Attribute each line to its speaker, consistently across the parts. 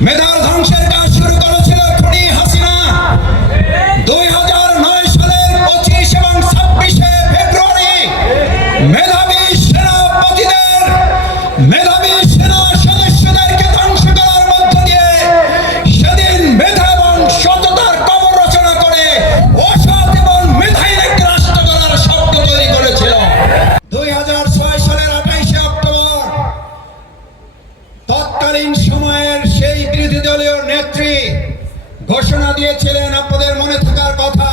Speaker 1: মেধার ধ্বংসের তৎকালীন সময়ের সেই বিরোধী দলীয় নেত্রী ঘোষণা দিয়েছিলেন আপনাদের মনে থাকার কথা।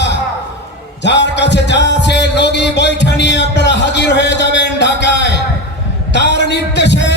Speaker 1: যার কাছে যা আছে, লগি বৈঠা নিয়ে আপনারা হাজির হয়ে যাবেন ঢাকায়। তার নির্দেশে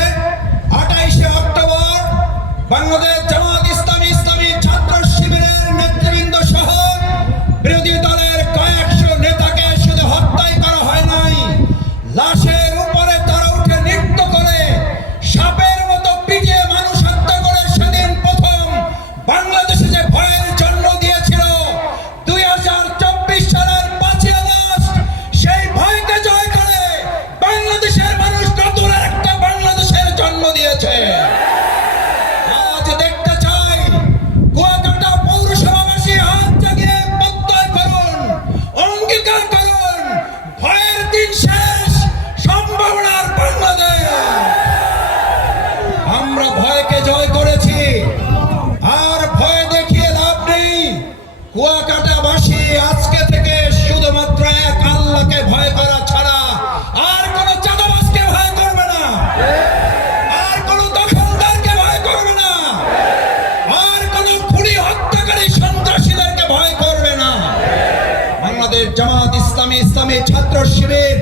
Speaker 1: জামাত ইসলামী ইসলামী ছাত্র শিবির,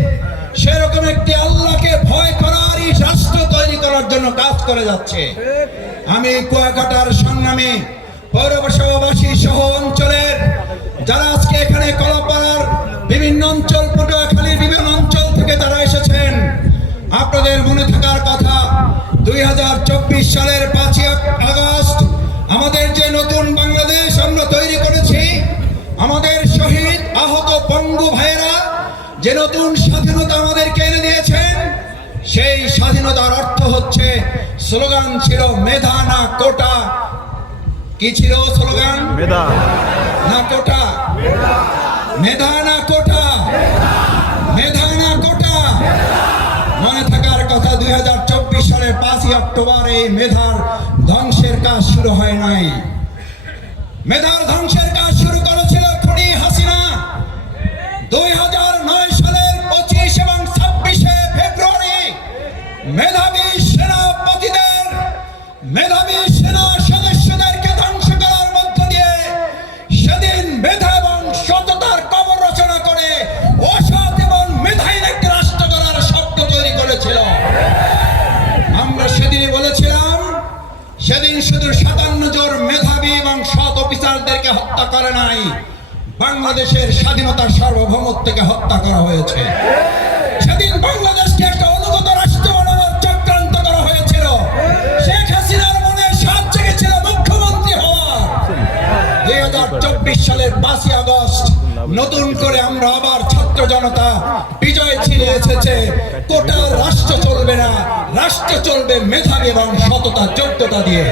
Speaker 1: সেরকম একটি আল্লাহকে ভয় করারই রাষ্ট্র তৈরি করার জন্য কাজ করে যাচ্ছে। আমি কুয়াকাটার সংগ্রামী, পৌরসভাবাসী সহ অঞ্চলের, যারা আজকে এখানে কলাপাড়ার বিভিন্ন অঞ্চল, পটুয়াখালীর বিভিন্ন অঞ্চল থেকে যারা এসেছেন, আপনাদের মনে থাকার কথা, দুই হাজার চব্বিশ সালের পাঁচই আগস্ট, আমাদের যে নতুন বাংলাদেশ আমরা তৈরি করেছি, আমাদের শহীদ আহত পঙ্গু ভাইয়েরা যে নতুন স্বাধীনতা আমাদেরকে এনে দিয়েছেন সেই স্বাধীনতার অর্থ হচ্ছে স্লোগান ছিল মেধা না কোটা। কি ছিল স্লোগান?
Speaker 2: মেধা।
Speaker 1: না কোটা। মেধা না কোটা। মেধা না কোটা। মনে থাকার কথা দুই হাজার চব্বিশ সালের পাঁচই অক্টোবর এই মেধার ধ্বংসের কাজ শুরু হয় নাই। মেধার ধ্বংসের কাজ শুরু মেধাবী সেনাপতিদের, মেধাবী সেনা সদস্যদেরকে ধ্বংস করার মধ্য দিয়ে সেদিন মেধা এবং সততার কবর রচনা করে অসৎ এবং মেধাহীন একটি রাষ্ট্র গড়ার শব্দ তৈরি করেছিল। আমরা সেদিনই বলেছিলাম, সেদিন শুধু সাতান্ন জন মেধাবী এবং সৎ অফিসারদেরকে হত্যা করে নাই, বাংলাদেশের স্বাধীনতার সার্বভৌমত্বকে হত্যা করা হয়েছে। সেদিন বাংলাদেশকে দুই হাজার চব্বিশ সালের পাঁচই আগস্ট, নতুন করে আমরা আবার ছাত্র জনতা বিজয় ছিনে এসেছে। কোটা রাষ্ট্র চলবে না, রাষ্ট্র চলবে মেধাবী এবং সততা, যোগ্যতা দিয়ে।